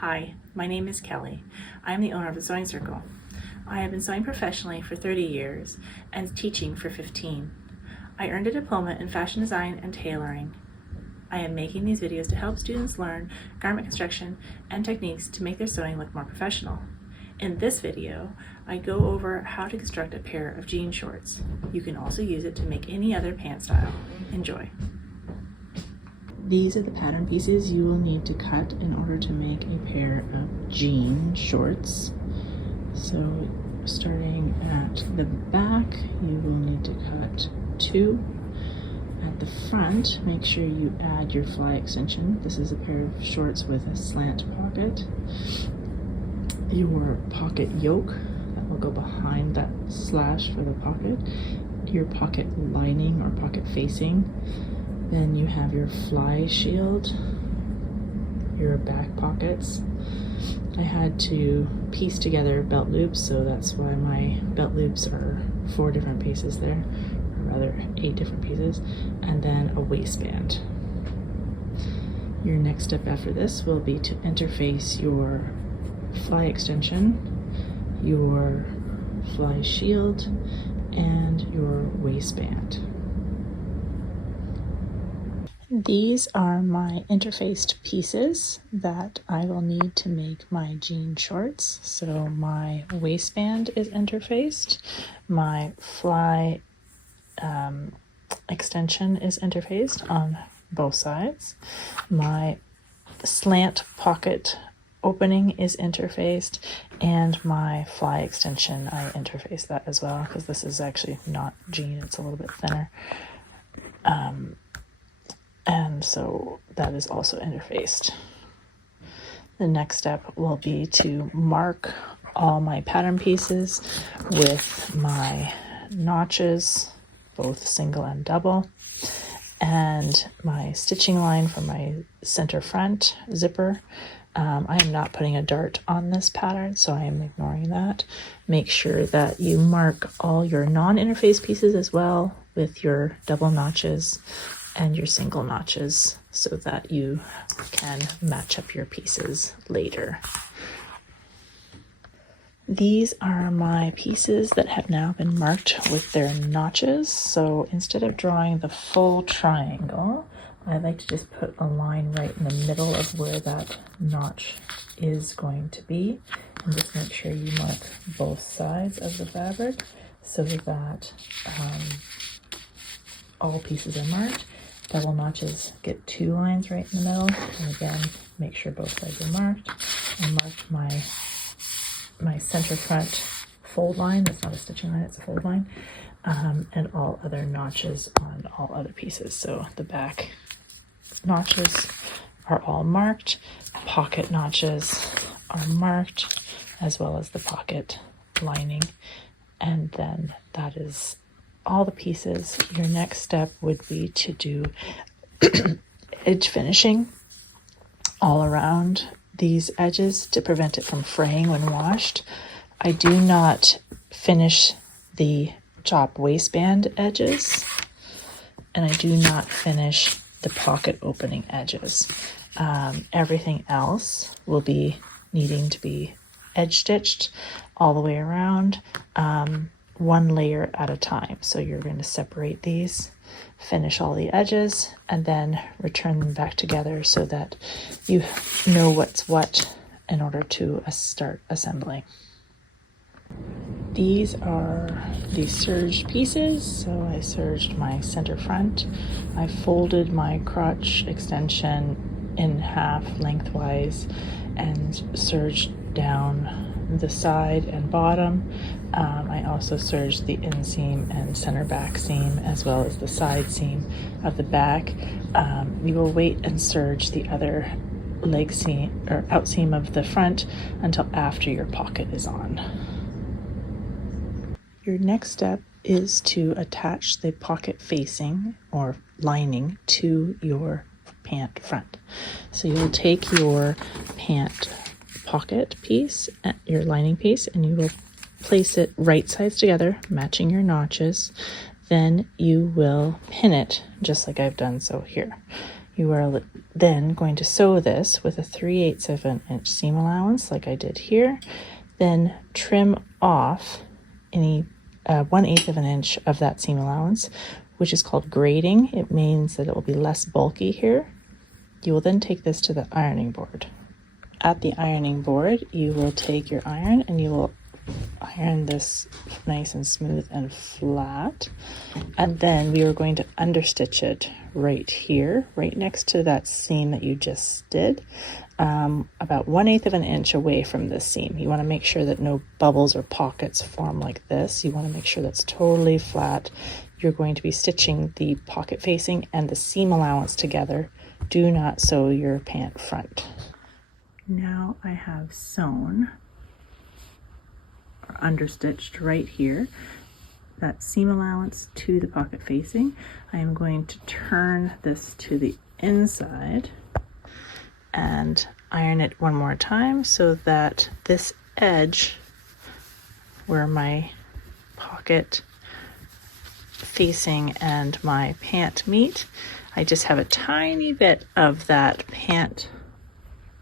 Hi, my name is Kelly. I am the owner of the Sewing Circle. I have been sewing professionally for 30 years and teaching for 15. I earned a diploma in fashion design and tailoring. I am making these videos to help students learn garment construction and techniques to make their sewing look more professional. In this video, I go over how to construct a pair of jean shorts. You can also use it to make any other pant style. Enjoy. These are the pattern pieces you will need to cut in order to make a pair of jean shorts. So starting at the back, you will need to cut 2. At the front, make sure you add your fly extension. This is a pair of shorts with a slant pocket. Your pocket yoke, that will go behind that slash for the pocket. Your pocket lining or pocket facing. Then you have your fly shield, your back pockets. I had to piece together belt loops, so that's why my belt loops are 4 different pieces there, or rather 8 different pieces, and then a waistband. Your next step after this will be to interface your fly extension, your fly shield, and your waistband. These are my interfaced pieces that I will need to make my jean shorts. So my waistband is interfaced, my fly extension is interfaced on both sides, my slant pocket opening is interfaced, and my fly extension, I interface that as well because this is actually not jean, it's a little bit thinner. And so that is also interfaced. The next step will be to mark all my pattern pieces with my notches, both single and double, and my stitching line for my center front zipper. I am not putting a dart on this pattern, so I am ignoring that. Make sure that you mark all your non-interface pieces as well with your double notches and your single notches so that you can match up your pieces later. These are my pieces that have now been marked with their notches. So instead of drawing the full triangle, I like to just put a line right in the middle of where that notch is going to be, and just make sure you mark both sides of the fabric so that all pieces are marked. Double notches get 2 lines right in the middle, and again, make sure both sides are marked. I marked my center front fold line, that's not a stitching line, it's a fold line, and all other notches on all other pieces. So the back notches are all marked, pocket notches are marked, as well as the pocket lining, and then that is all the pieces. Your next step would be to do edge finishing all around these edges to prevent it from fraying when washed. I do not finish the top waistband edges, and I do not finish the pocket opening edges. Everything else will be needing to be edge stitched all the way around, 1 layer at a time. So you're going to separate these, finish all the edges, and then return them back together so that you know what's what in order to start assembling. These are the serged pieces. So I serged my center front. I folded my crotch extension in half lengthwise and serged down the side and bottom. I also serged the inseam and center back seam, as well as the side seam of the back. You will wait and serge the other leg seam or out seam of the front until after your pocket is on. Your next step is to attach the pocket facing or lining to your pant front. So you'll take your pant pocket piece, your lining piece, and you will place it right sides together, matching your notches. Then you will pin it just like I've done so here. You are then going to sew this with a 3/8 of an inch seam allowance like I did here, then trim off any 1/8 of an inch of that seam allowance, which is called grading. It means that it will be less bulky here. You will then take this to the ironing board. At the ironing board, you will take your iron and you will iron this nice and smooth and flat. And then we are going to understitch it right here, right next to that seam that you just did, about 1/8 of an inch away from this seam. You want to make sure that no bubbles or pockets form like this. You want to make sure that's totally flat. You're going to be stitching the pocket facing and the seam allowance together. Do not sew your pant front. Now I have sewn or understitched right here that seam allowance to the pocket facing. I am going to turn this to the inside and iron it one more time so that this edge where my pocket facing and my pant meet, I just have a tiny bit of that pant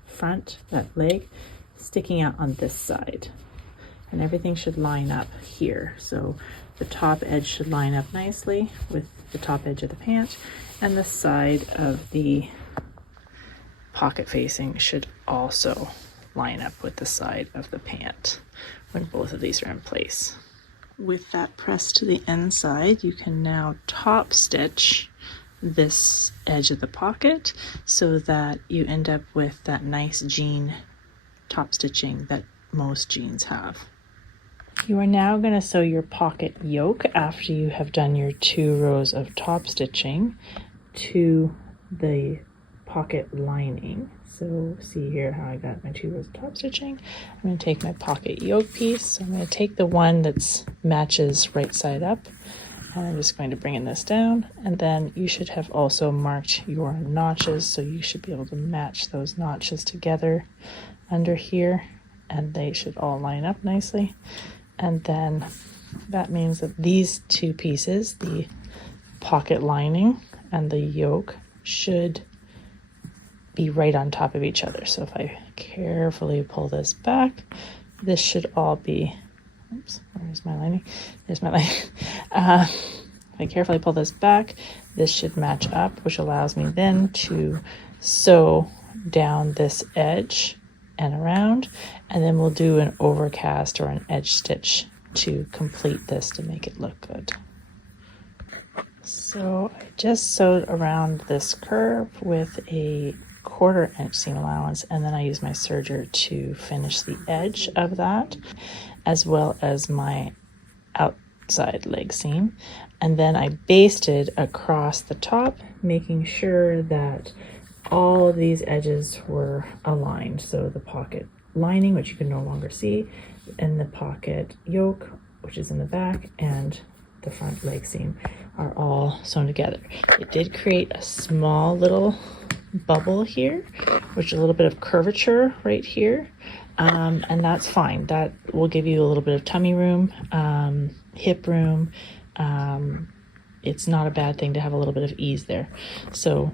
front, that leg, sticking out on this side, and everything should line up here. So the top edge should line up nicely with the top edge of the pant, and the side of the pocket facing should also line up with the side of the pant when both of these are in place. With that pressed to the inside, you can now top stitch this edge of the pocket so that you end up with that nice jean top stitching that most jeans have. You are now going to sew your pocket yoke after you have done your 2 rows of top stitching to the pocket lining. So see here how I got my 2 rows of top stitching. I'm going to take my pocket yoke piece. So I'm going to take the one that matches right side up, and I'm just going to bring in this down, and then you should have also marked your notches, so you should be able to match those notches together under here, and they should all line up nicely. And then that means that these 2 pieces, the pocket lining and the yoke, should be right on top of each other. So if I carefully pull this back, this should all be, oops, where's my lining? There's my lining. If I carefully pull this back, this should match up, which allows me then to sew down this edge and around, and then we'll do an overcast or an edge stitch to complete this to make it look good. So I just sewed around this curve with a 1/4 inch seam allowance, and then I use my serger to finish the edge of that, as well as my outside leg seam. And then I basted across the top, making sure that all of these edges were aligned. So the pocket lining, which you can no longer see, and the pocket yoke, which is in the back, and the front leg seam are all sewn together. It did create a small little bubble here, which is a little bit of curvature right here, and that's fine. That will give you a little bit of tummy room, hip room. It's not a bad thing to have a little bit of ease there. So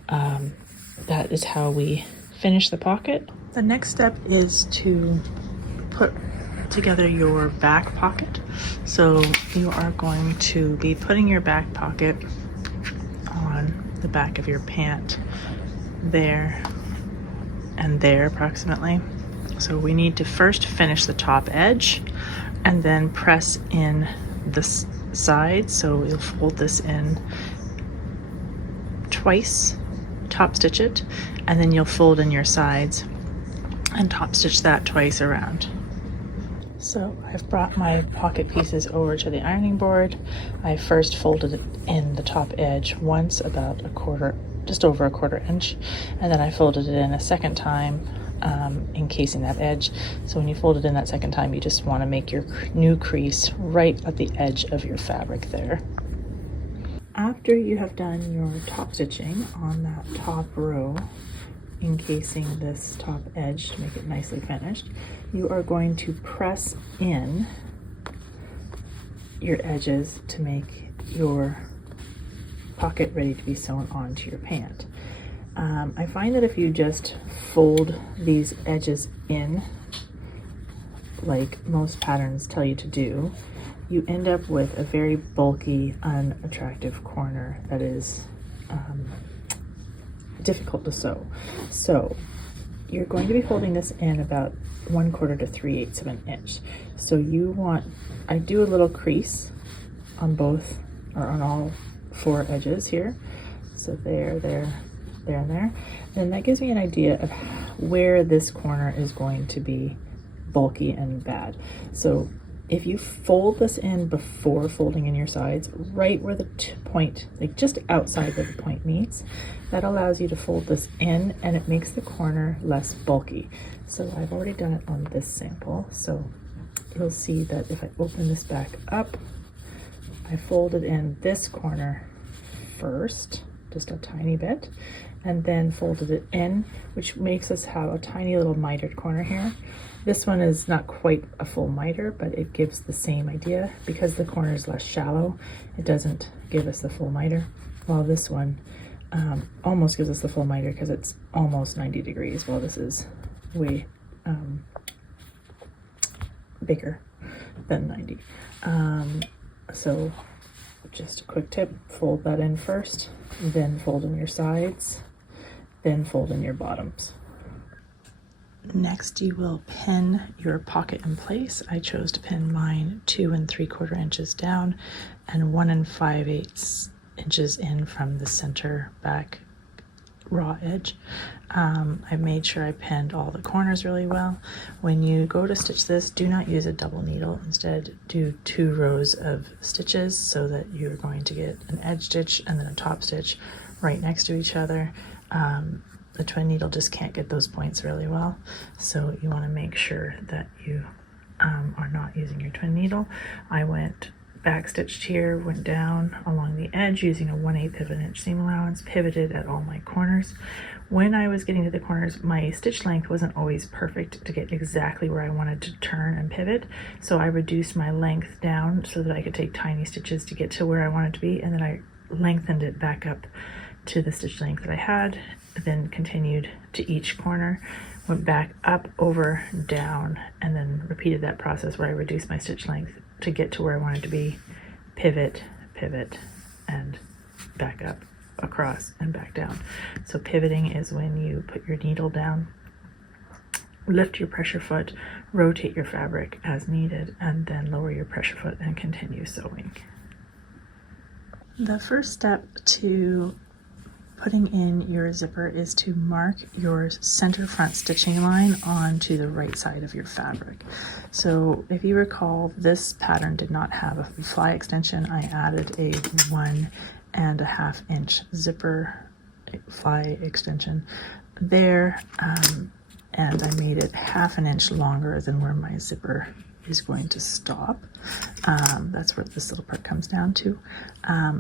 that is how we finish the pocket. The next step is to put together your back pocket. So you are going to be putting your back pocket on the back of your pant there and there approximately. So we need to first finish the top edge and then press in the side. So you'll fold this in twice, top stitch it, and then you'll fold in your sides and top stitch that twice around. So I've brought my pocket pieces over to the ironing board. I first folded it in the top edge once, about just over a 1/4 inch, and then I folded it in a second time, encasing that edge. So when you fold it in that second time, you just want to make your new crease right at the edge of your fabric there. After you have done your top stitching on that top row, encasing this top edge to make it nicely finished, you are going to press in your edges to make your pocket ready to be sewn onto your pant. I find that if you just fold these edges in, like most patterns tell you to do, you end up with a very bulky, unattractive corner that is difficult to sew. So you're going to be folding this in about 1/4 to 3/8 of an inch. So you want, I do a little crease on both, or on all 4 edges here. So there, there, there, and there. And that gives me an idea of where this corner is going to be bulky and bad. So if you fold this in before folding in your sides, right where the point, like just outside where the point meets, that allows you to fold this in and it makes the corner less bulky. So I've already done it on this sample. So you'll see that if I open this back up, I folded in this corner first, just a tiny bit, and then folded it in, which makes us have a tiny little mitered corner here. This one is not quite a full miter, but it gives the same idea. Because the corner is less shallow, it doesn't give us the full miter, while this one almost gives us the full miter because it's almost 90 degrees, while this is way bigger than 90. So just a quick tip, fold that in first, then fold in your sides, then fold in your bottoms. Next, you will pin your pocket in place. I chose to pin mine 2 3/4 inches down and 1 5/8 inches in from the center back raw edge. I made sure I pinned all the corners really well. When you go to stitch this, do not use a double needle. Instead, do 2 rows of stitches so that you're going to get an edge stitch and then a top stitch right next to each other. The twin needle just can't get those points really well, so you want to make sure that you are not using your twin needle. I went back stitched here, went down along the edge using a 1/8 of an inch seam allowance, pivoted at all my corners. When I was getting to the corners, my stitch length wasn't always perfect to get exactly where I wanted to turn and pivot, so I reduced my length down so that I could take tiny stitches to get to where I wanted to be, and then I lengthened it back up to the stitch length that I had, then continued to each corner, went back up, over, down, and then repeated that process where I reduced my stitch length to get to where I wanted to be, pivot, pivot, and back up, across, and back down. So pivoting is when you put your needle down, lift your pressure foot, rotate your fabric as needed, and then lower your pressure foot and continue sewing. The first step to putting in your zipper is to mark your center front stitching line onto the right side of your fabric. So if you recall, this pattern did not have a fly extension. I added a 1 1/2 inch zipper fly extension there, and I made it 1/2 inch longer than where my zipper is going to stop. That's where this little part comes down to.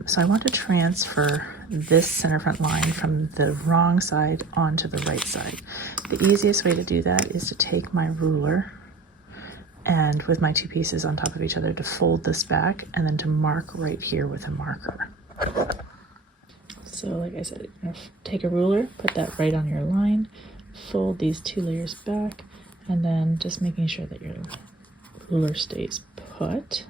So I want to transfer this center front line from the wrong side onto the right side. The easiest way to do that is to take my ruler and with my 2 pieces on top of each other to fold this back and then to mark right here with a marker. So like I said, you're gonna take a ruler, put that right on your line, fold these 2 layers back, and then just making sure that your ruler stays put.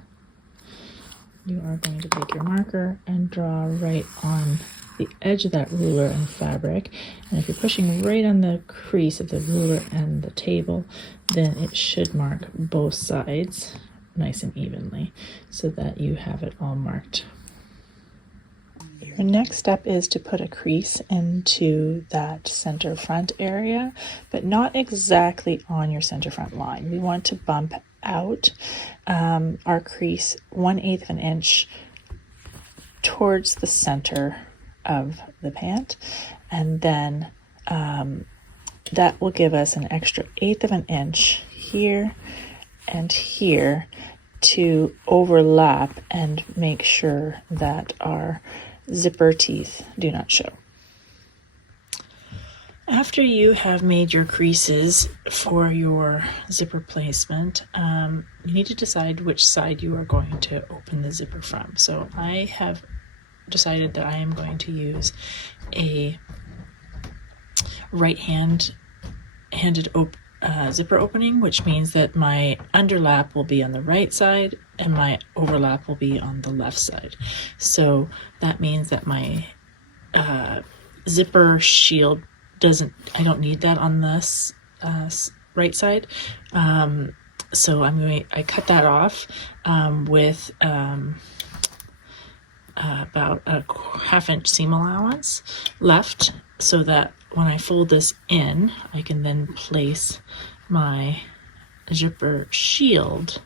You are going to take your marker and draw right on the edge of that ruler and fabric. And if you're pushing right on the crease of the ruler and the table, then it should mark both sides nice and evenly so that you have it all marked. Your next step is to put a crease into that center front area, but not exactly on your center front line. We want to bump out our crease 1/8 of an inch towards the center of the pant, and then that will give us an extra 1/8 of an inch here and here to overlap and make sure that our zipper teeth do not show. After you have made your creases for your zipper placement, you need to decide which side you are going to open the zipper from. So I have decided that I am going to use a handed zipper opening, which means that my underlap will be on the right side and my overlap will be on the left side. So that means that my zipper shield I don't need that on this right side. So I cut that off with about a half-inch seam allowance left, so that when I fold this in, I can then place my zipper shield,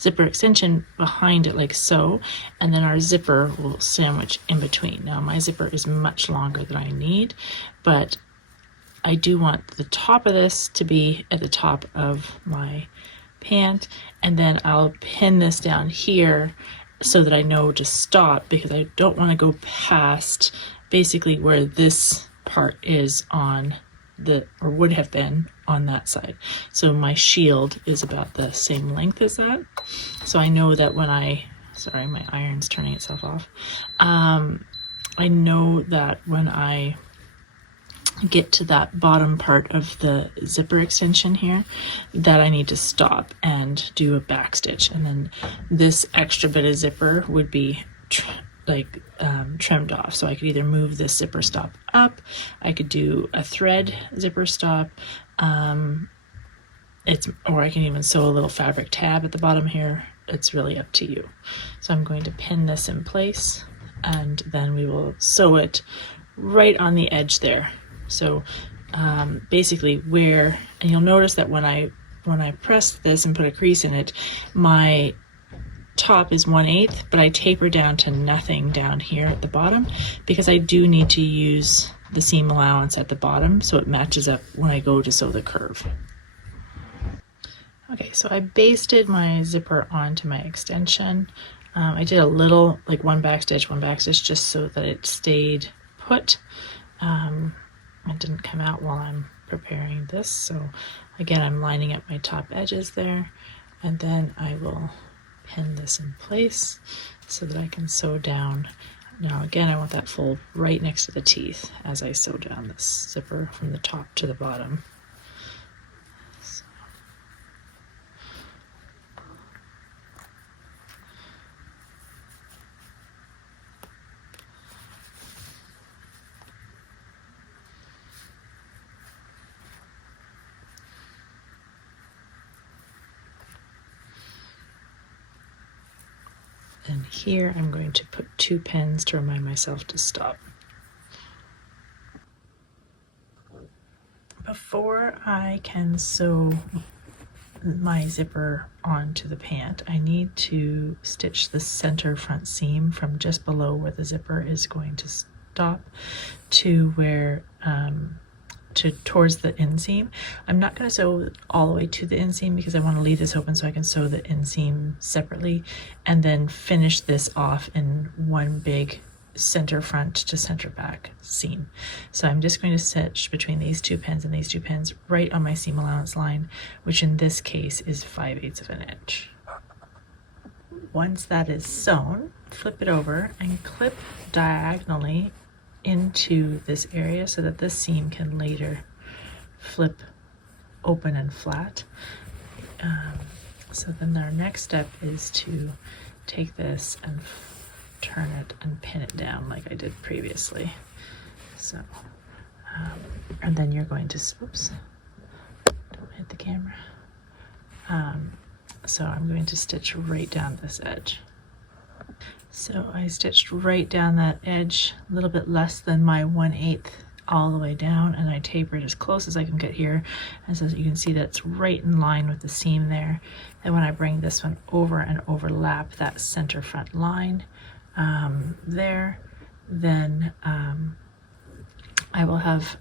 zipper extension behind it like so, and then our zipper will sandwich in between. Now my zipper is much longer than I need, but I do want the top of this to be at the top of my pant, and then I'll pin this down here so that I know to stop, because I don't want to go past basically where this part is on or would have been on that side. So my shield is about the same length as that. So I know that when sorry, my iron's turning itself off. I know that when I get to that bottom part of the zipper extension here, that I need to stop and do a back stitch, and then this extra bit of zipper would be trimmed off. So I could either move this zipper stop up, I could do a thread zipper stop, or I can even sew a little fabric tab at the bottom here. It's really up to you. So I'm going to pin this in place, and then we will sew it right on the edge there. So basically and you'll notice that when I press this and put a crease in it, my top is 1/8, but I taper down to nothing down here at the bottom, because I do need to use the seam allowance at the bottom so it matches up when I go to sew the curve. Okay, so I basted my zipper onto my extension. I did a little, like one back stitch, just so that it stayed put. It didn't come out while I'm preparing this. So again, I'm lining up my top edges there, and then I will pin this in place so that I can sew down. Now again, I want that fold right next to the teeth as I sew down this zipper from the top to the bottom. And here I'm going to put 2 pins to remind myself to stop. Before I can sew my zipper onto the pant, I need to stitch the center front seam from just below where the zipper is going to stop to where towards the inseam. I'm not going to sew all the way to the inseam because I want to leave this open so I can sew the inseam separately, and then finish this off in one big center front to center back seam. So I'm just going to stitch between these 2 pins and these 2 pins right on my seam allowance line, which in this case is 5/8 of an inch. Once that is sewn, flip it over and clip diagonally into this area so that this seam can later flip open and flat. So then our next step is to take this and turn it and pin it down like I did previously. So and then you're going to, oops, don't hit the camera. So I'm going to stitch right down this edge. So I stitched right down that edge, a little bit less than my 1/8 all the way down, and I tapered as close as I can get here. And so you can see that's right in line with the seam there. And when I bring this one over and overlap that center front line there, then I will have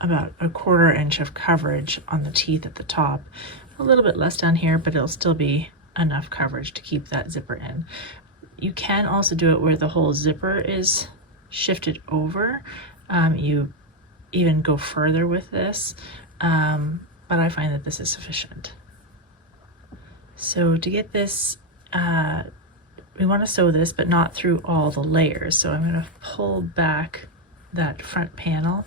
about 1/4 inch of coverage on the teeth at the top. A little bit less down here, but it'll still be enough coverage to keep that zipper in. You can also do it where the whole zipper is shifted over. You even go further with this, but I find that this is sufficient. So to get this, we want to sew this, but not through all the layers. So I'm going to pull back that front panel,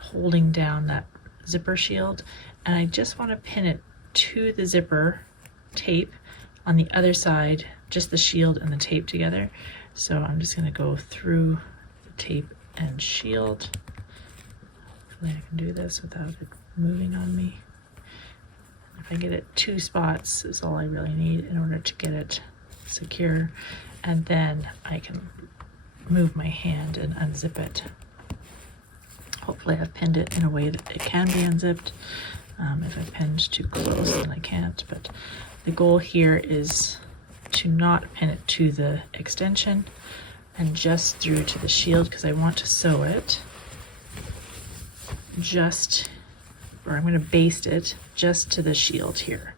holding down that zipper shield, and I just want to pin it to the zipper tape on the other side, just the shield and the tape together. So I'm just going to go through the tape and shield. Hopefully I can do this without it moving on me. If I get it 2 spots is all I really need in order to get it secure, and then I can move my hand and unzip it. Hopefully I've pinned it in a way that it can be unzipped. If I pinned too close, then I can't, but the goal here is to not pin it to the extension and just through to the shield, because I want to sew it just, or I'm going to baste it just to the shield here.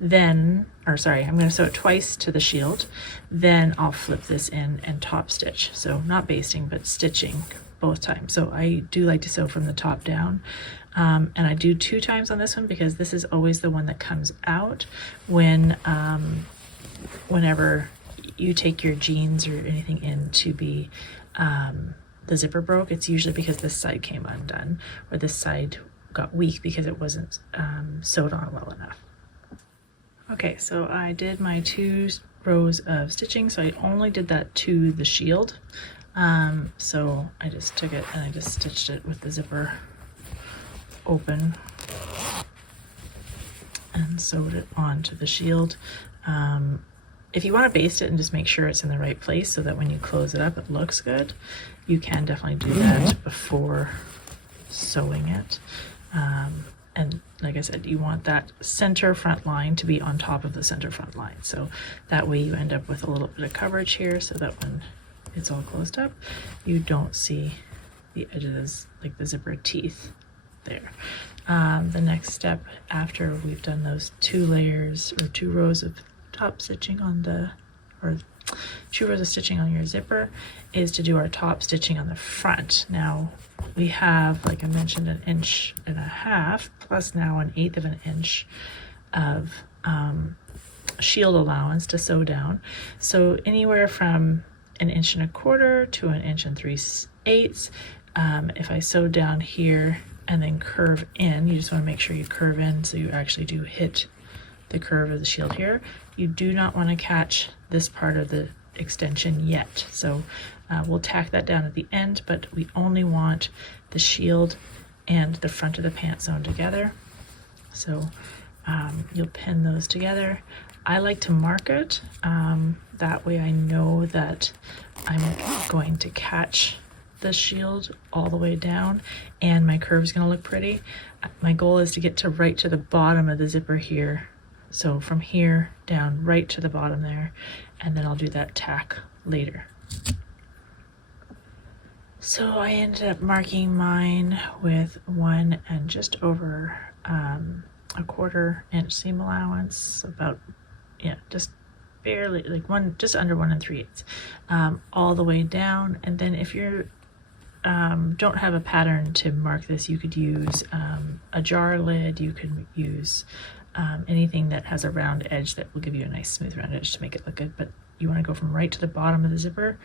Then, or sorry, I'm going to sew it twice to the shield, then I'll flip this in and top stitch. So not basting, but stitching both times. So I do like to sew from the top down. And I do 2 times on this one because this is always the one that comes out when whenever you take your jeans or anything in to be the zipper broke. It's usually because this side came undone or this side got weak because it wasn't sewed on well enough. Okay, so I did my 2 rows of stitching, so I only did that to the shield. So I just took it and I just stitched it with the zipper open and sewed it onto the shield. If you want to baste it and just make sure it's in the right place so that when you close it up it looks good, you can definitely do that before sewing it. And like I said, you want that center front line to be on top of the center front line, so that way you end up with a little bit of coverage here so that when it's all closed up you don't see the edges, like the zipper teeth there. The next step after we've done those 2 layers or 2 rows of top stitching on the, or 2 rows of stitching on your zipper, is to do our top stitching on the front. Now we have, like I mentioned, 1.5 inches plus now 1/8 of an inch of shield allowance to sew down. So anywhere from 1.25 inches to 1 3/8 inches. If I sew down here and then curve in, you just want to make sure you curve in so you actually do hit the curve of the shield here. You do not want to catch this part of the extension yet, so we'll tack that down at the end, but we only want the shield and the front of the pant sewn together. So you'll pin those together. I like to mark it, that way I know that I'm going to catch the shield all the way down and my curve is going to look pretty. My goal is to get to right to the bottom of the zipper here, so from here down right to the bottom there, and then I'll do that tack later. So I ended up marking mine with 1 and just over 1/4 inch seam allowance, about, yeah, just barely, like just under 1 3/8, all the way down. And then if you're don't have a pattern to mark this, you could use a jar lid, you could use anything that has a round edge that will give you a nice smooth round edge to make it look good, but you want to go from right to the bottom of the zipper.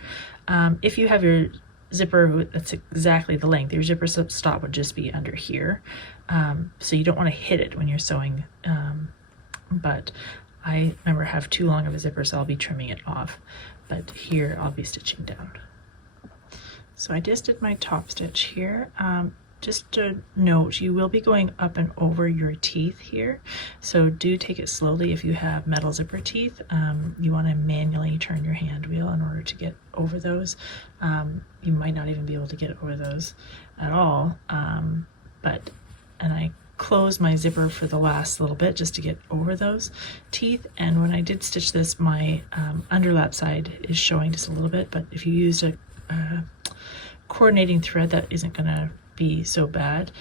If you have your zipper that's exactly the length, your zipper stop would just be under here, so you don't want to hit it when you're sewing, but I remember have too long of a zipper, so I'll be trimming it off, but here I'll be stitching down. So I just did my top stitch here. Just a note, you will be going up and over your teeth here, so do take it slowly. If you have metal zipper teeth, you want to manually turn your hand wheel in order to get over those. You might not even be able to get over those at all, and I close my zipper for the last little bit just to get over those teeth. And when I did stitch this, my underlap side is showing just a little bit, but if you used a coordinating thread, that isn't going to be so bad.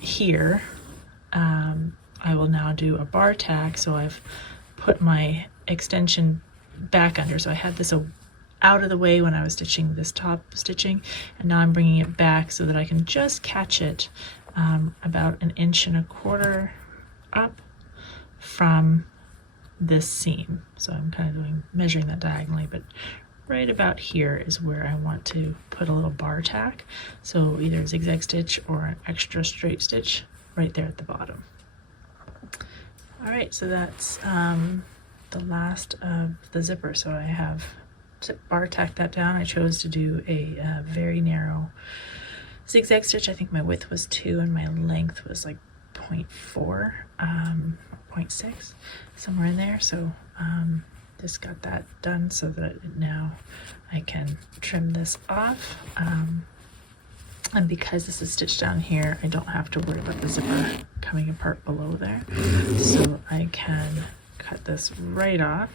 Here I will now do a bar tack, so I've put my extension back under, so I had this out of the way when I was stitching this top stitching, and now I'm bringing it back so that I can just catch it about 1.25 inches up from this seam. So I'm kind of measuring that diagonally, but right about here is where I want to put a little bar tack. So either a zigzag stitch or an extra straight stitch right there at the bottom. All right, so that's the last of the zipper. So I have bar tacked that down. I chose to do a very narrow zigzag stitch. I think my width was 2 and my length was like 0.4, 0.6, somewhere in there. So just got that done so that now I can trim this off. And because this is stitched down here, I don't have to worry about the zipper coming apart below there. So I can cut this right off.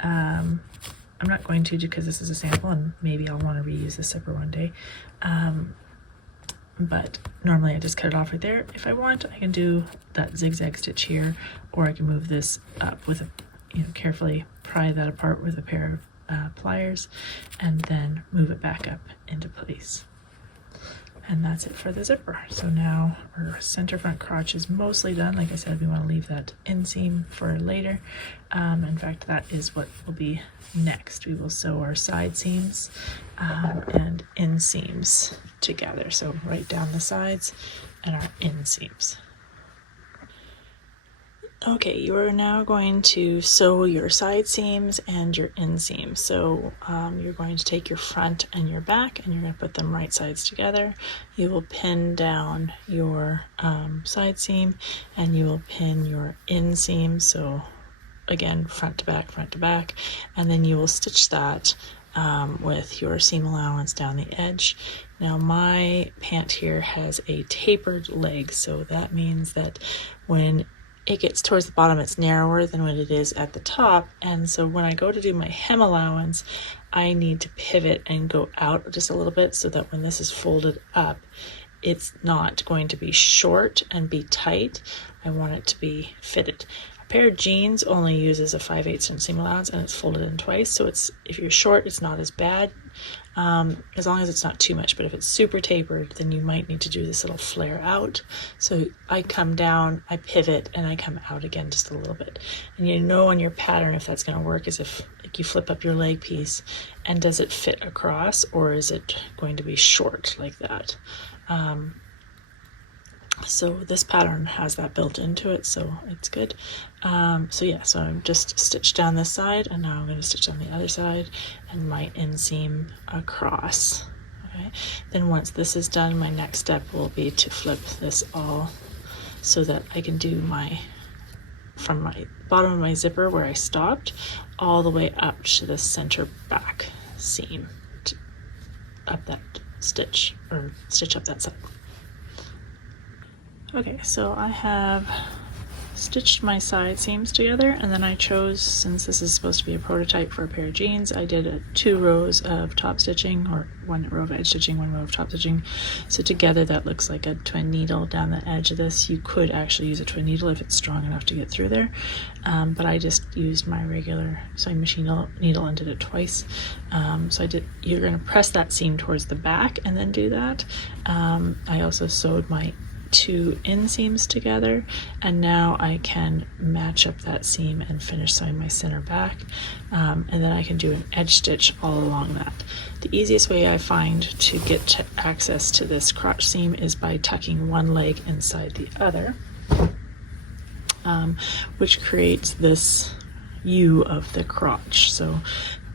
I'm not going to because this is a sample and maybe I'll want to reuse this zipper one day. But normally I just cut it off right there. If I want, I can do that zigzag stitch here, or I can move this up with a, carefully pry that apart with a pair of pliers and then move it back up into place. And that's it for the zipper. So now our center front crotch is mostly done. Like I said, we want to leave that inseam for later. In fact, that is what will be next. We will sew our side seams and inseams together. So right down the sides and our inseams. Okay, you are now going to sew your side seams and your inseams. So you're going to take your front and your back and you're going to put them right sides together. You will pin down your side seam and you will pin your inseam. So again, front to back, and then you will stitch that with your seam allowance down the edge. Now my pant here has a tapered leg, so that means that when it gets towards the bottom, it's narrower than what it is at the top. And so when I go to do my hem allowance, I need to pivot and go out just a little bit so that when this is folded up, it's not going to be short and be tight. I want it to be fitted. A pair of jeans only uses a 5/8 inch seam allowance and it's folded in twice. So if you're short, it's not as bad. As long as it's not too much, but if it's super tapered, then you might need to do this little flare out. So I come down, I pivot, and I come out again just a little bit. And you know on your pattern if that's going to work is if you flip up your leg piece and does it fit across or is it going to be short like that. So this pattern has that built into it, so it's good. So I'm just stitched down this side and now I'm going to stitch on the other side and my inseam across. Okay. Then once this is done, my next step will be to flip this all so that I can do from my bottom of my zipper where I stopped all the way up to the center back seam, up that stitch up that side. Okay, so I have stitched my side seams together, and then I chose, since this is supposed to be a prototype for a pair of jeans, I did 2 rows of top stitching, or 1 row of edge stitching, 1 row of top stitching. So together that looks like a twin needle down the edge of this. You could actually use a twin needle if it's strong enough to get through there, but I just used my regular sewing machine needle and did it twice. You're going to press that seam towards the back and then do that. I also sewed my 2 inseams together, and now I can match up that seam and finish sewing my center back, and then I can do an edge stitch all along that. The easiest way I find to get access to this crotch seam is by tucking one leg inside the other, which creates this U of the crotch. So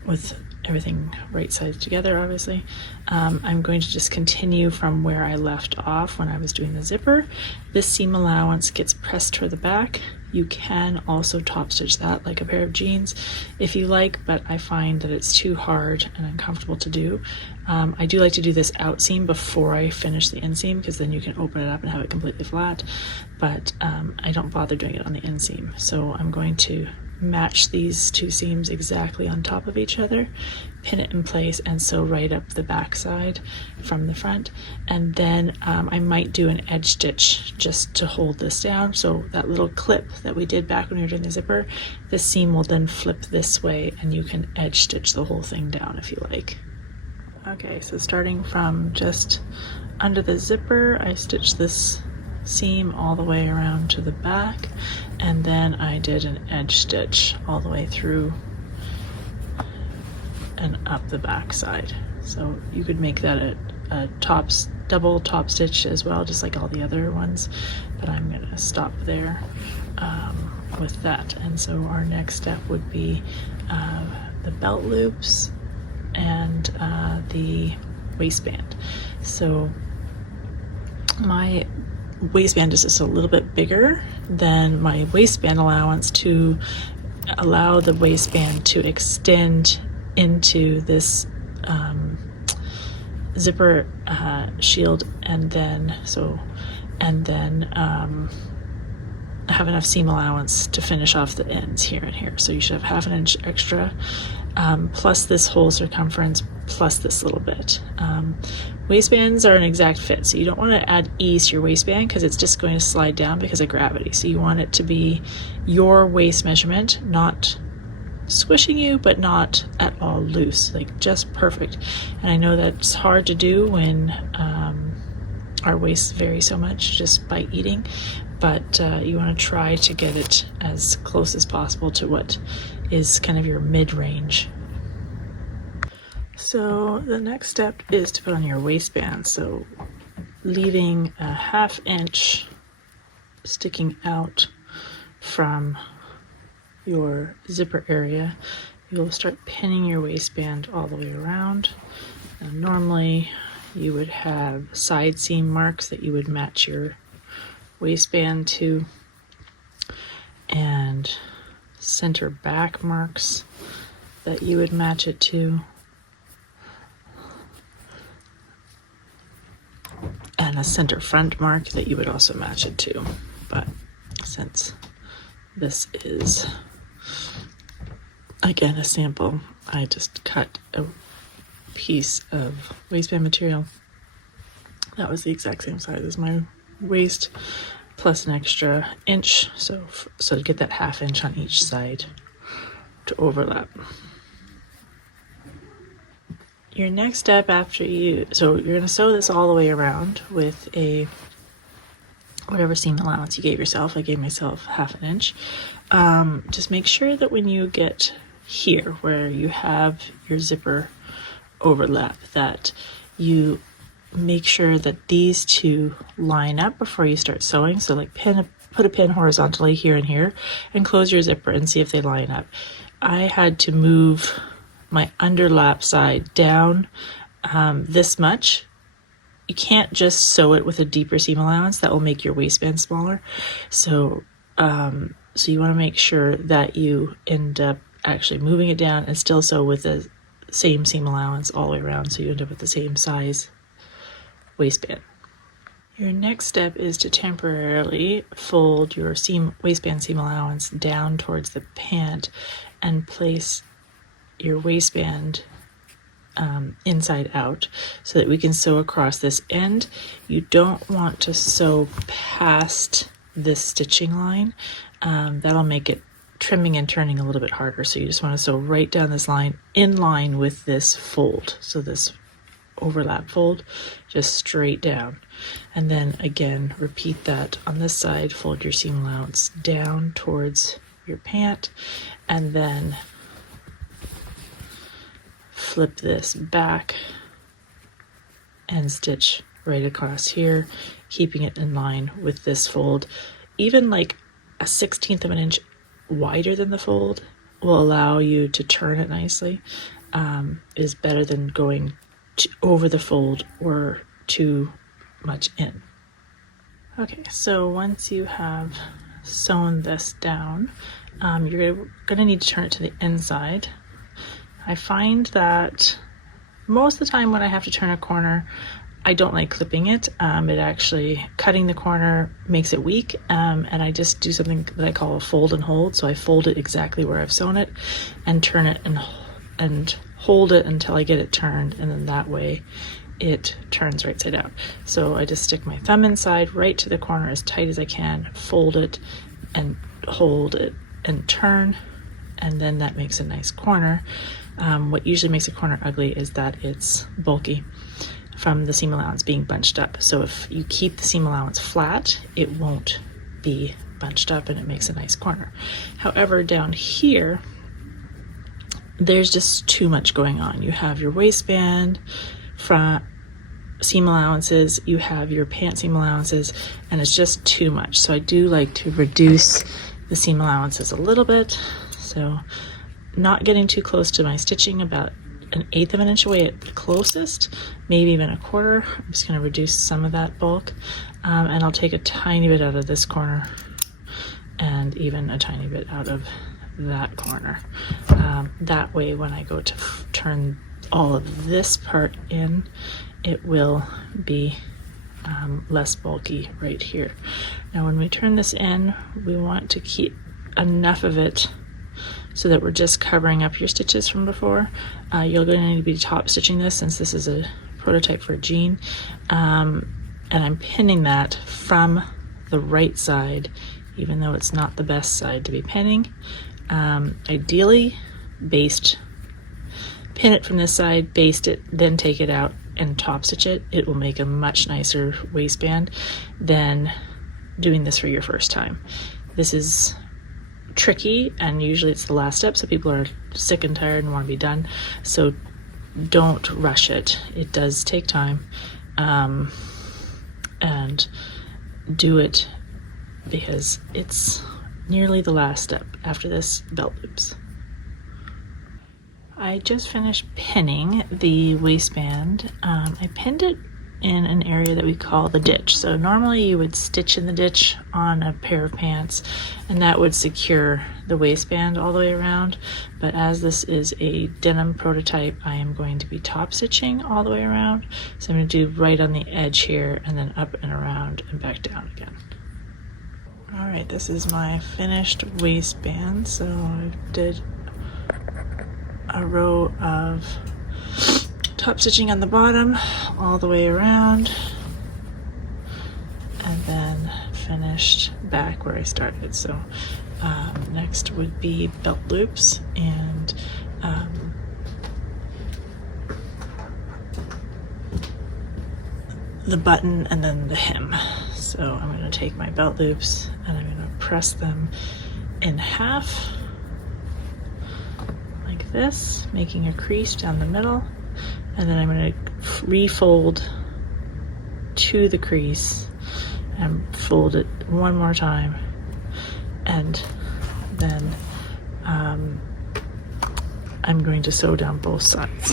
with everything right sides together, obviously. I'm going to just continue from where I left off when I was doing the zipper. This seam allowance gets pressed toward the back. You can also top stitch that like a pair of jeans if you like, but I find that it's too hard and uncomfortable to do. I do like to do this out seam before I finish the inseam because then you can open it up and have it completely flat, but I don't bother doing it on the inseam. So I'm going to match these 2 seams exactly on top of each other, pin it in place, and sew right up the back side from the front. And then I might do an edge stitch just to hold this down. So that little clip that we did back when we were doing the zipper, the seam will then flip this way and you can edge stitch the whole thing down if you like. Okay, so starting from just under the zipper, I stitched this seam all the way around to the back, and then I did an edge stitch all the way through and up the back side. So you could make that a double top stitch as well, just like all the other ones, but I'm gonna stop there with that. And so our next step would be the belt loops and the waistband. So my waistband is just a little bit bigger than my waistband allowance to allow the waistband to extend into this zipper shield, and then have enough seam allowance to finish off the ends here and here. So you should have half an inch extra, plus this whole circumference, plus this little bit. Waistbands are an exact fit, so you don't want to add ease to your waistband because it's just going to slide down because of gravity. So you want it to be your waist measurement, not squishing you, but not at all loose, like just perfect. And I know that's hard to do when our waists vary so much just by eating, but you want to try to get it as close as possible to what is kind of your mid-range. So the next step is to put on your waistband. So leaving a half inch sticking out from your zipper area, you'll start pinning your waistband all the way around. And normally you would have side seam marks that you would match your waistband to, and center back marks that you would match it to, and a center front mark that you would also match it to. But since this is again a sample, I just cut a piece of waistband material that was the exact same size as my waist, plus an extra inch, so to get that half inch on each side to overlap. Your next step after you're going to sew this all the way around with a whatever seam allowance you gave yourself. I gave myself half an inch. Just make sure that when you get here where you have your zipper overlap, that you make sure that these two line up before you start sewing. So like put a pin horizontally here and here, and close your zipper and see if they line up. I had to move my underlap side down this much. You can't just sew it with a deeper seam allowance, that will make your waistband smaller. So you want to make sure that you end up actually moving it down and still sew with the same seam allowance all the way around, so you end up with the same size waistband. Your next step is to temporarily fold your waistband seam allowance down towards the pant and place your waistband inside out so that we can sew across this end. You don't want to sew past this stitching line. That'll make it trimming and turning a little bit harder. So you just want to sew right down this line, in line with this fold. So this overlap fold, just straight down. And then again, repeat that on this side. Fold your seam allowance down towards your pant, and then flip this back and stitch right across here, keeping it in line with this fold. Even like a 1/16 of an inch wider than the fold will allow you to turn it nicely. Is better than going over the fold or too much in. Okay, so once you have sewn this down, you're going to need to turn it to the inside. I find that most of the time when I have to turn a corner, I don't like clipping it. It actually, cutting the corner makes it weak, and I just do something that I call a fold and hold. So I fold it exactly where I've sewn it and turn it and hold it until I get it turned, and then that way it turns right side out. So I just stick my thumb inside right to the corner as tight as I can, fold it and hold it and turn, and then that makes a nice corner. What usually makes a corner ugly is that it's bulky from the seam allowance being bunched up. So if you keep the seam allowance flat, it won't be bunched up and it makes a nice corner. However, down here, there's just too much going on. You have your waistband, front seam allowances, you have your pant seam allowances, and it's just too much. So I do like to reduce the seam allowances a little bit. So not getting too close to my stitching, about 1/8 of an inch away at the closest, maybe even 1/4. I'm just going to reduce some of that bulk, and I'll take a tiny bit out of this corner and even a tiny bit out of that corner. That way when I go to turn all of this part in, it will be less bulky right here. Now when we turn this in, we want to keep enough of it so that we're just covering up your stitches from before. You're going to need to be top stitching this since this is a prototype for a jean. And I'm pinning that from the right side, even though it's not the best side to be pinning. Ideally, pin it from this side, baste it, then take it out and top stitch it. It will make a much nicer waistband than doing this for your first time. This is tricky, and usually it's the last step, so people are sick and tired and want to be done. So don't rush it. It does take time, and do it because it's nearly the last step. After this, belt loops. I just finished pinning the waistband. I pinned it in an area that we call the ditch. So normally you would stitch in the ditch on a pair of pants, and that would secure the waistband all the way around. But as this is a denim prototype, I am going to be top stitching all the way around. So I'm going to do right on the edge here, and then up and around and back down again. All right, this is my finished waistband. So I did a row of top stitching on the bottom all the way around, and then finished back where I started. So next would be belt loops and the button and then the hem. So I'm going to take my belt loops and I'm going to press them in half like this, making a crease down the middle, and then I'm going to refold to the crease and fold it one more time, and then I'm going to sew down both sides.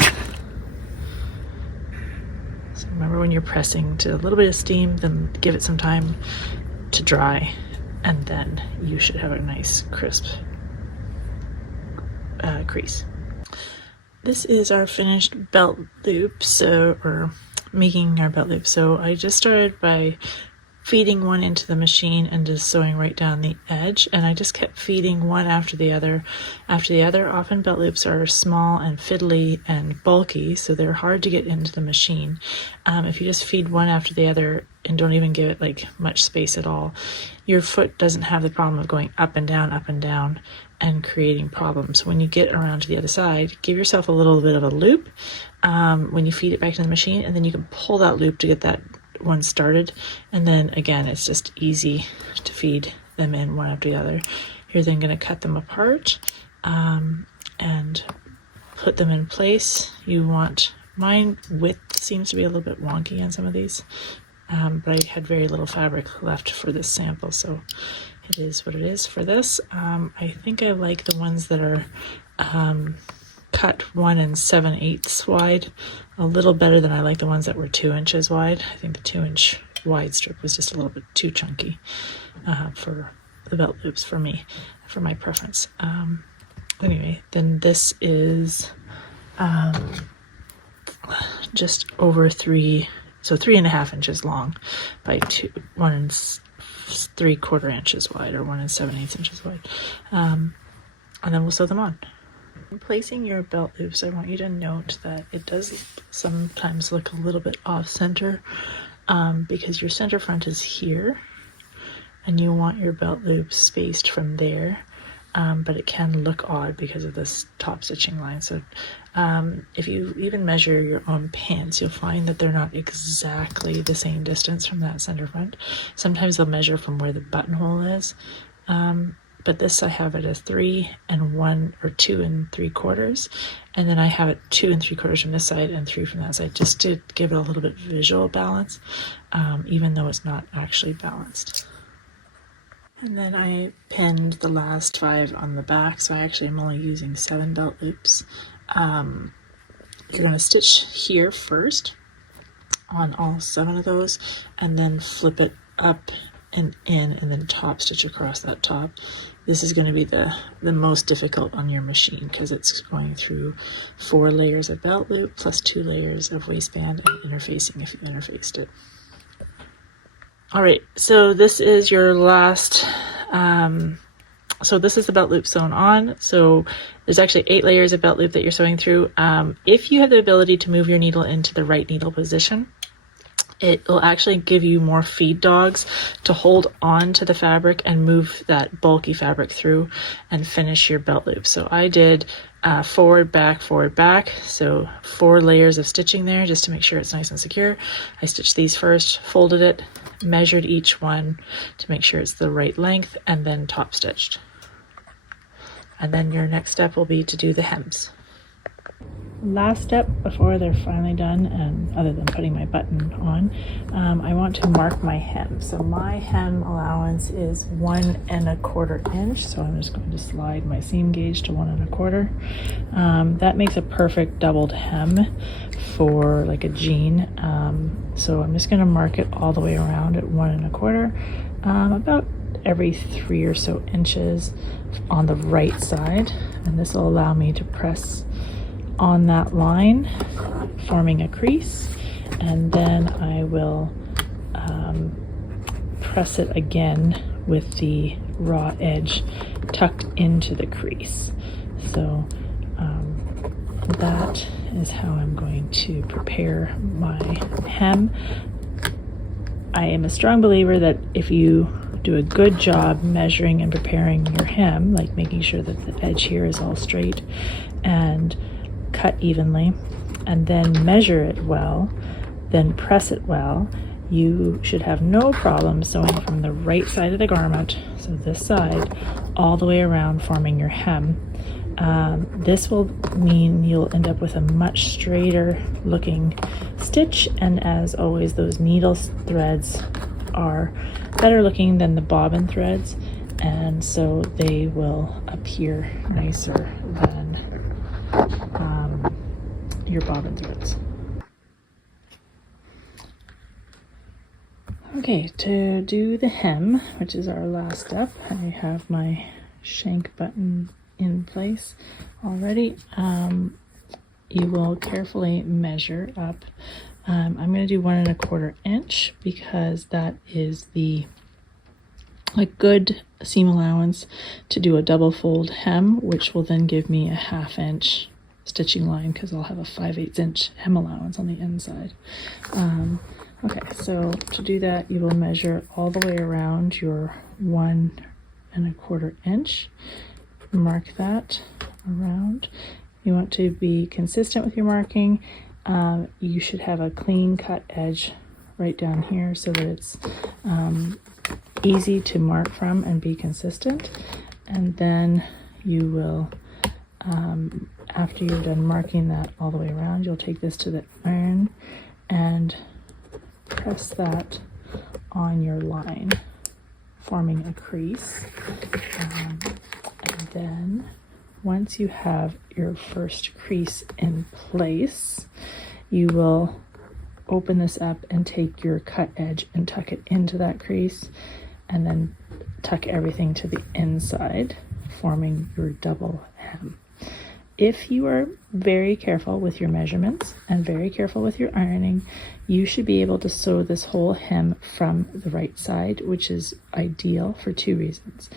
So remember, when you're pressing to a little bit of steam, then give it some time to dry, and then you should have a nice crisp crease. This is our finished belt loop, or making our belt loop. So I just started by feeding one into the machine and just sewing right down the edge, and I just kept feeding one after the other. Often belt loops are small and fiddly and bulky, so they're hard to get into the machine. If you just feed one after the other and don't even give it like much space at all, your foot doesn't have the problem of going up and down and creating problems. When you get around to the other side, give yourself a little bit of a loop when you feed it back to the machine, and then you can pull that loop to get that one started, and then again it's just easy to feed them in one after the other. You're then going to cut them apart and put them in place. You want, mine width seems to be a little bit wonky on some of these, but I had very little fabric left for this sample, so it is what it is for this. I think I like the ones that are cut 1 7/8 wide a little better than I like the ones that were 2 inches wide. I think the 2-inch wide strip was just a little bit too chunky for the belt loops for me, for my preference. Anyway, then this is just over 3.5 inches long by 1 3/4 inches wide, or 1 7/8 inches wide. And then we'll sew them on. In placing your belt loops, I want you to note that it does sometimes look a little bit off center because your center front is here and you want your belt loop spaced from there, but it can look odd because of this top stitching line. So if you even measure your own pants, you'll find that they're not exactly the same distance from that center front. Sometimes they'll measure from where the buttonhole is, but this I have it as 3 and 1 or 2 3/4, and then I have it 2 3/4 from this side and 3 from that side, just to give it a little bit of visual balance, even though it's not actually balanced. And then I pinned the last 5 on the back, so I actually am only using 7 belt loops. You're going to stitch here first on all 7 of those, and then flip it up and in, and then top stitch across that top. This is going to be the most difficult on your machine because it's going through 4 layers of belt loop plus 2 layers of waistband and interfacing if you interfaced it. All right, so this is your last, so this is the belt loop sewn on. So there's actually 8 layers of belt loop that you're sewing through. If you have the ability to move your needle into the right needle position, it will actually give you more feed dogs to hold on to the fabric and move that bulky fabric through and finish your belt loop. So I did forward, back, so 4 layers of stitching there just to make sure it's nice and secure. I stitched these first, folded it, measured each one to make sure it's the right length, and then top stitched. And then your next step will be to do the hems. Last step before they're finally done, and other than putting my button on, I want to mark my hem. So my hem allowance is 1 1/4 inch. So I'm just going to slide my seam gauge to 1 1/4. That makes a perfect doubled hem for like a jean. So I'm just going to mark it all the way around at 1 1/4, about every 3 or so inches on the right side. And this will allow me to press on that line, forming a crease, and then I will press it again with the raw edge tucked into the crease. So that is how I'm going to prepare my hem. I am a strong believer that if you do a good job measuring and preparing your hem, like making sure that the edge here is all straight and cut evenly, and then measure it well, then press it well, you should have no problem sewing from the right side of the garment, so this side, all the way around, forming your hem. This will mean you'll end up with a much straighter looking stitch, and as always, those needle threads are better looking than the bobbin threads, and so they will appear nicer than your bobbin threads. Okay, to do the hem, which is our last step, I have my shank button in place already. You will carefully measure up. I'm going to do 1 1/4 inch because that is a good seam allowance to do a double fold hem, which will then give me a 1/2 inch stitching line because I'll have a 5/8 inch hem allowance on the inside. Okay, so to do that, you will measure all the way around your 1 1/4 inch. Mark that around. You want to be consistent with your marking. You should have a clean cut edge right down here so that it's easy to mark from and be consistent. And then you will, after you're done marking that all the way around, you'll take this to the iron and press that on your line, forming a crease. And then once you have your first crease in place, you will open this up and take your cut edge and tuck it into that crease, and then tuck everything to the inside, forming your double hem. If you are very careful with your measurements and very careful with your ironing, you should be able to sew this whole hem from the right side, which is ideal for 2 reasons.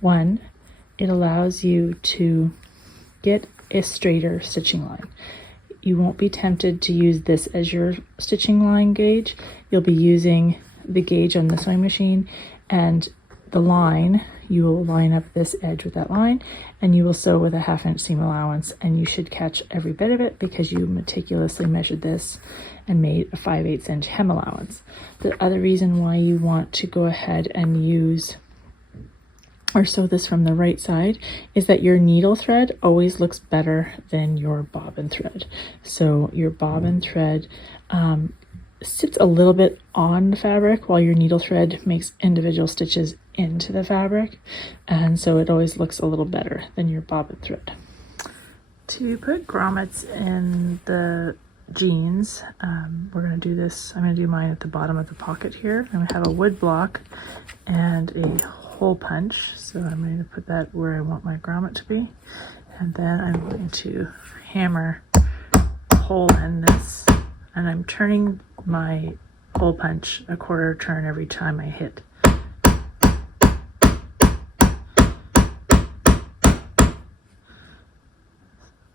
One, it allows you to get a straighter stitching line. You won't be tempted to use this as your stitching line gauge. You'll be using the gauge on the sewing machine, and the line, you will line up this edge with that line, and you will sew with a 1/2 inch seam allowance, and you should catch every bit of it because you meticulously measured this and made a 5/8 inch hem allowance. The other reason why you want to go ahead and use or sew this from the right side, is that your needle thread always looks better than your bobbin thread. So your bobbin thread sits a little bit on the fabric while your needle thread makes individual stitches into the fabric, and so it always looks a little better than your bobbin thread. To put grommets in the jeans, we're going to do this. I'm going to do mine at the bottom of the pocket here. I'm going to have a wood block and a hole punch, so I'm going to put that where I want my grommet to be, and then I'm going to hammer a hole in this, and I'm turning my hole punch a quarter turn every time I hit.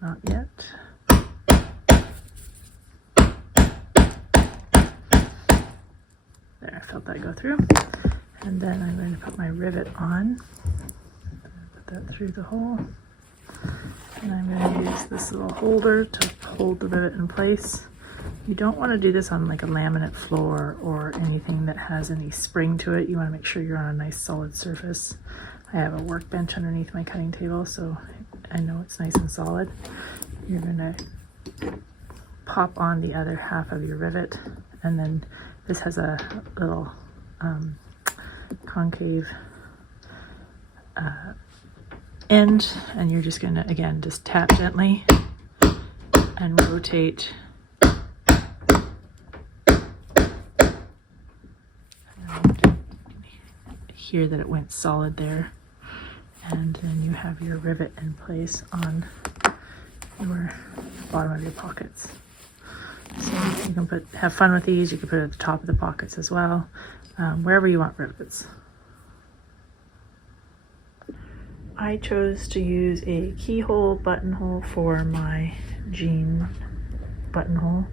Not yet. There, I felt that go through. And then I'm going to put my rivet on. Put that through the hole. And I'm going to use this little holder to hold the rivet in place. You don't want to do this on like a laminate floor or anything that has any spring to it. You want to make sure you're on a nice solid surface. I have a workbench underneath my cutting table, so I know it's nice and solid. You're going to pop on the other half of your rivet, and then this has a little concave end, and you're just going to, again, just tap gently and rotate. Hear that it went solid there, and then you have your rivet in place on your bottom of your pockets. So you can have fun with these. You can put it at the top of the pockets as well, wherever you want rivets. I chose to use a keyhole buttonhole for my jean buttonhole.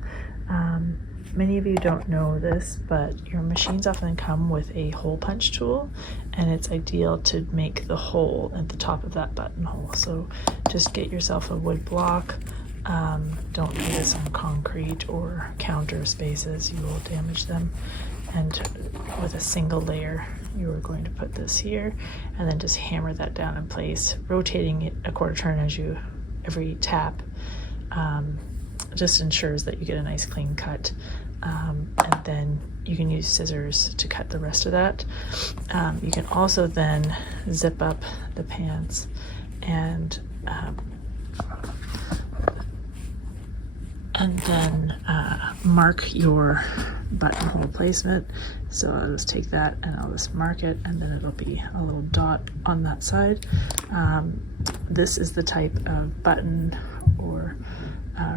Many of you don't know this, but your machines often come with a hole punch tool, and it's ideal to make the hole at the top of that buttonhole. So just get yourself a wood block. Don't do this on concrete or counter spaces, you will damage them. And with a single layer, you are going to put this here, and then just hammer that down in place, rotating it a quarter turn every tap. Just ensures that you get a nice clean cut, and then you can use scissors to cut the rest of that. You can also then zip up the pants and then mark your buttonhole placement. So I'll just take that and I'll just mark it, and then it'll be a little dot on that side. This is the type of button or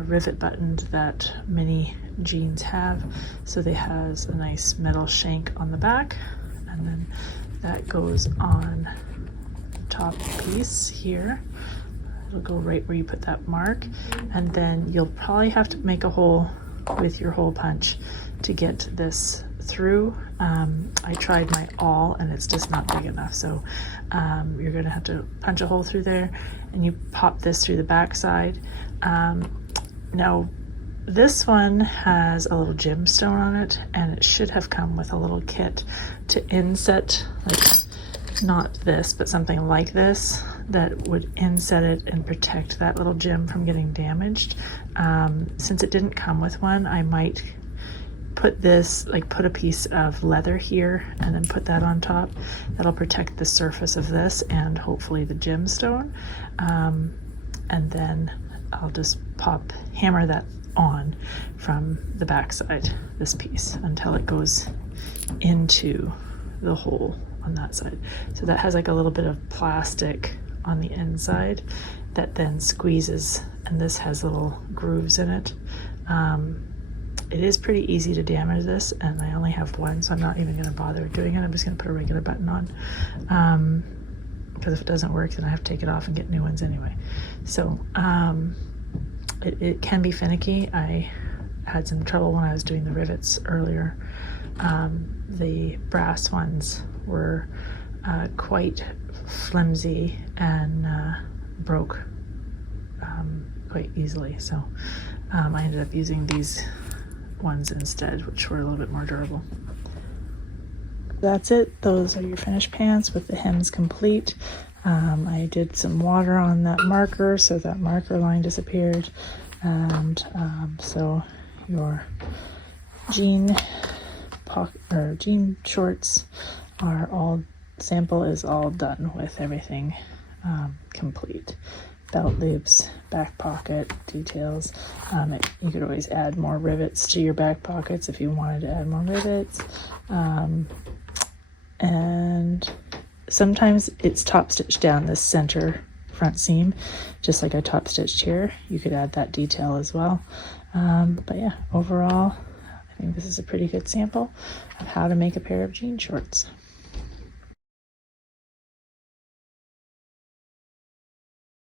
rivet button that many jeans have. So they has a nice metal shank on the back, and then that goes on the top piece here. It'll go right where you put that mark, and then you'll probably have to make a hole with your hole punch to get this through. I tried my awl and it's just not big enough, so you're gonna have to punch a hole through there, and you pop this through the back side. Now this one has a little gemstone on it, and it should have come with a little kit to inset, like not this, but something like this, that would inset it and protect that little gem from getting damaged. Since it didn't come with one, I might put this, like put a piece of leather here and then put that on top. That'll protect the surface of this and hopefully the gemstone. And then I'll just hammer that on from the back side, this piece, until it goes into the hole on that side. So that has like a little bit of plastic on the inside that then squeezes, and this has little grooves in it. It is pretty easy to damage this, and I only have one, so I'm not even going to bother doing it. I'm just going to put a regular button on, because if it doesn't work, then I have to take it off and get new ones anyway. So it can be finicky. I had some trouble when I was doing the rivets earlier. The brass ones were quite flimsy and broke quite easily, so I ended up using these ones instead, which were a little bit more durable. That's it. Those are your finished pants with the hems complete. I did some water on that marker so that marker line disappeared, and so your jean shorts are all, sample is all done with everything complete. Belt loops, back pocket details. You could always add more rivets to your back pockets if you wanted to add more rivets. And sometimes it's top stitched down this center front seam, just like I top stitched here. You could add that detail as well. But yeah, overall, I think this is a pretty good sample of how to make a pair of jean shorts.